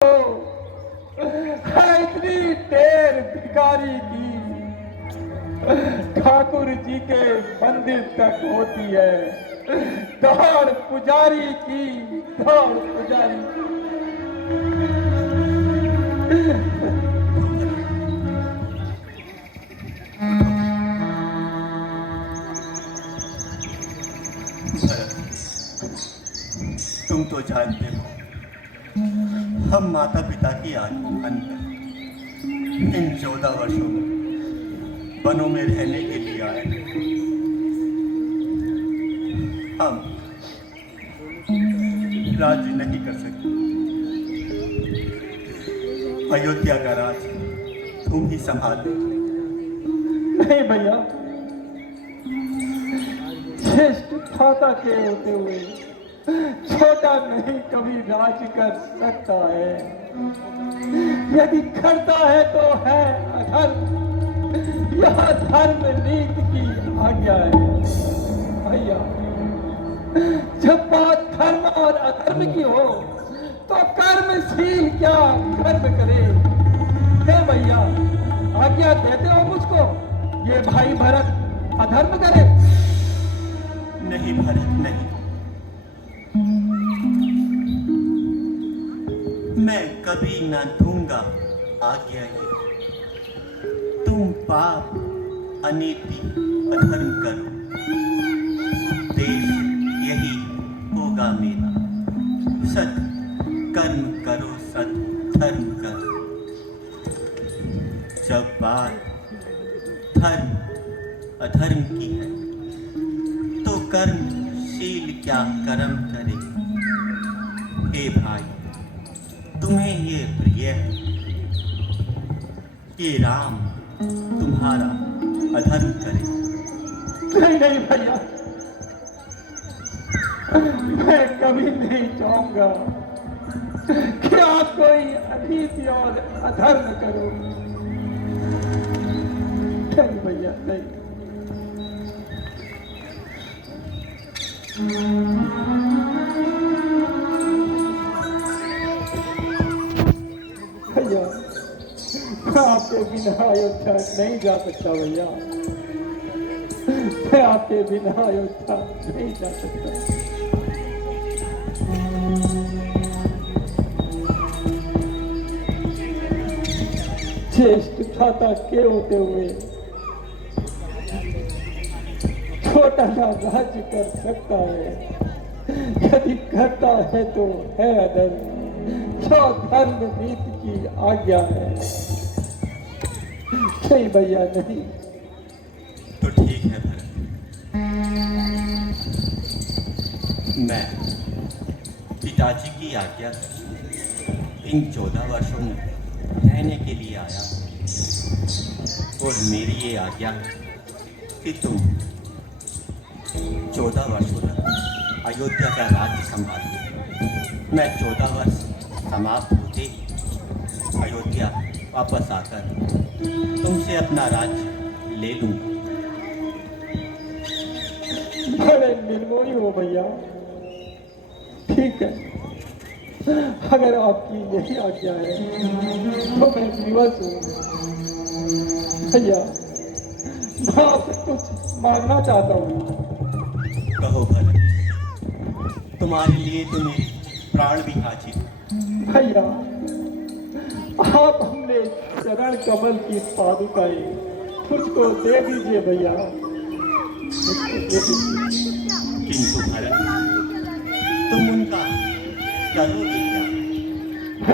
है इतनी देर भिखारी की ठाकुर जी के मंदिर तक होती है। दौड़ पुजारी की, दौड़ पुजारी की। तुम तो जानते हो हम माता पिता की अंतर इन 14 वर्षों में वनों में रहने के लिए आए। हम राज्य नहीं कर सकते। अयोध्या का राज तुम ही संभाल लो। नहीं भैया, श्रेष्ठ भ्राता के होते हुए छोटा नहीं कभी राज कर सकता है। यदि करता है तो है अधर्म। यह धर्म नीति की आज्ञा है भैया। जब बात धर्म और अधर्म की हो तो कर्मशील क्या कर्म करे। हे भैया, आज्ञा देते हो मुझको ये भाई भरत अधर्म करे? नहीं भरत, नहीं। मैं कभी ना दूंगा आज्ञा ये। तुम पाप, अनीति, अधर्म करो, देश यही होगा मेरा। सत कर्म करो, सत धर्म करो। जब बात धर्म अधर्म की है तो कर्मशील क्या कर्म करे। हे भाई, तुम्हें ये प्रिय है कि राम तुम्हारा अधर्म करे? नहीं नहीं भैया, मैं कभी नहीं चाहूंगा कि आप कोई अनीति और अधर्म करो। नहीं भैया, नहीं। भैया, मैं आपके बिना अयोध्या नहीं जा सकता भैया। मैं आपके बिना अयोध्या नहीं जा सकता। ज्येष्ठ भ्राता के होते हुए छोटा सा राज्य कर सकता है। यदि करता है तो है अधर्म। जो धर्म नीति की आज्ञा है। नहीं भैया, नहीं। तो ठीक है भरत, मैं पिताजी की आज्ञा इन 14 वर्षों में रहने के लिए आया और मेरी ये आज्ञा है कि तुम 14 वर्षों तक अयोध्या का राज्य संभालो। मैं 14 वर्ष समाप्त होते ही अयोध्या वापस आकर तुमसे अपना राज्य ले लूंगा। बड़े निर्मोही हो भैया। ठीक है, अगर आपकी यही आज्ञा है तो मैं विवश हूँ भैया। मैं आपसे कुछ मांगना चाहता हूँ। कहो भरत, तुम्हारे लिए तो मेरे प्राण भी हाजिर। भैया, आप हमने चरण कमल की पादुकाएं तुझको दे दीजिए भैया। किंतु भरत, तुम उनका करोगे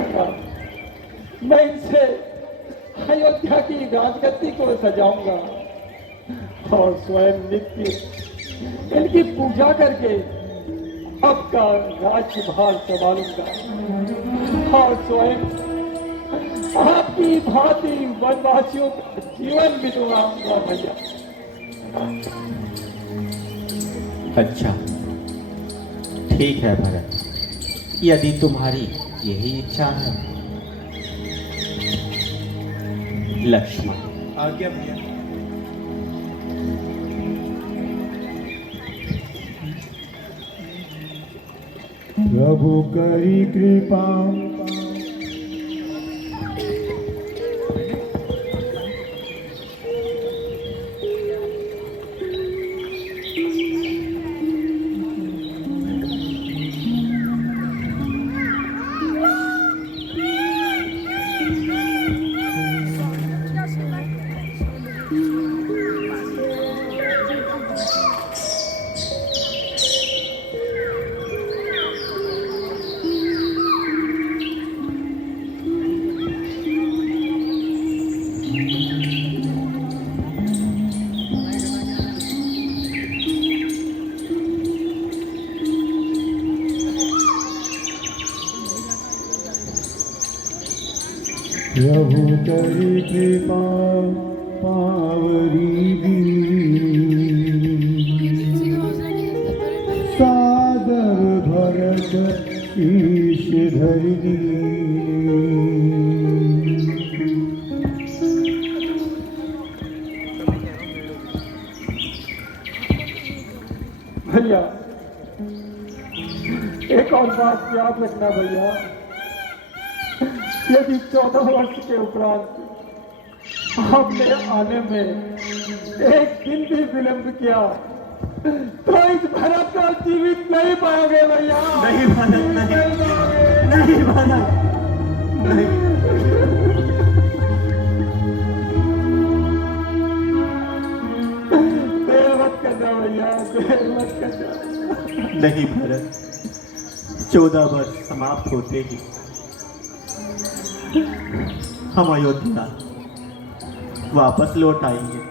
क्या? मैं इनसे अयोध्या की राजगद्दी को सजाऊंगा और स्वयं नित्य इनकी पूजा करके आपका राज्यभार संभालूंगा और स्वयं आपकी भांति वनवासियों का जीवन बिताऊंगा भैया। अच्छा, ठीक है भरत, यदि तुम्हारी यही इच्छा है। लक्ष्मण, आज्ञा भैया। प्रभु करी कृपा प्रभु करी कृपा पावरी सादर भरत शीश धरनी। भैया एक और बात याद रखना भैया, यदि 14 वर्ष के उपरांत आपने आने में एक दिन भी विलंब किया तो इस भरत को जीवित नहीं पाओगे भैया। नहीं भरत, नहीं भरत, नहीं। देर मत करना भैया, देर मत करना। नहीं भरत, 14 वर्ष समाप्त होते ही हम अयोध्या वापस लौट आएंगे।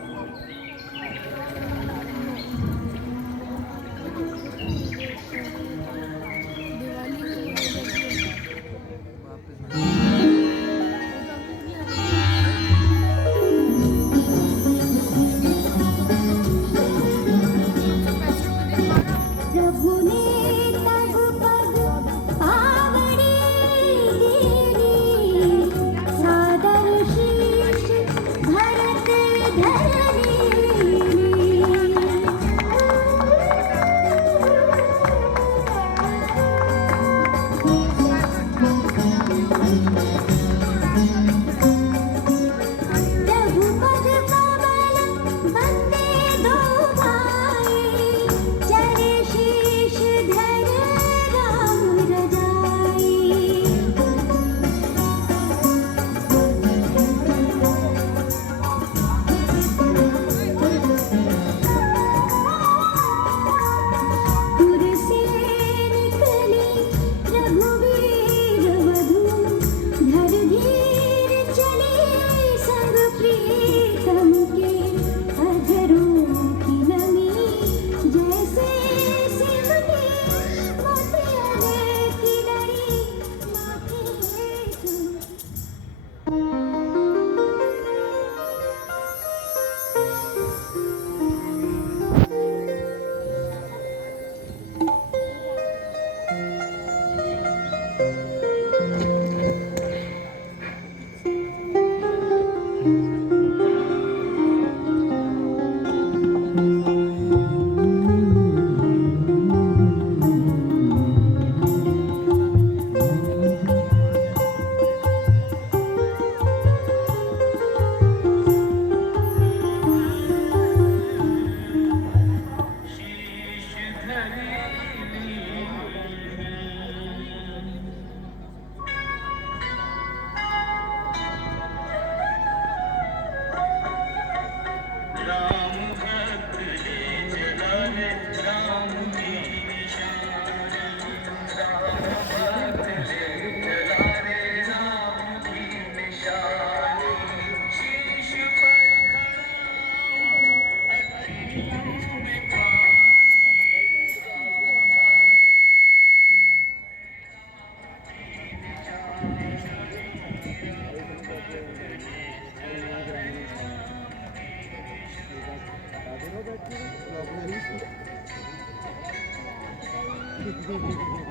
Thank you.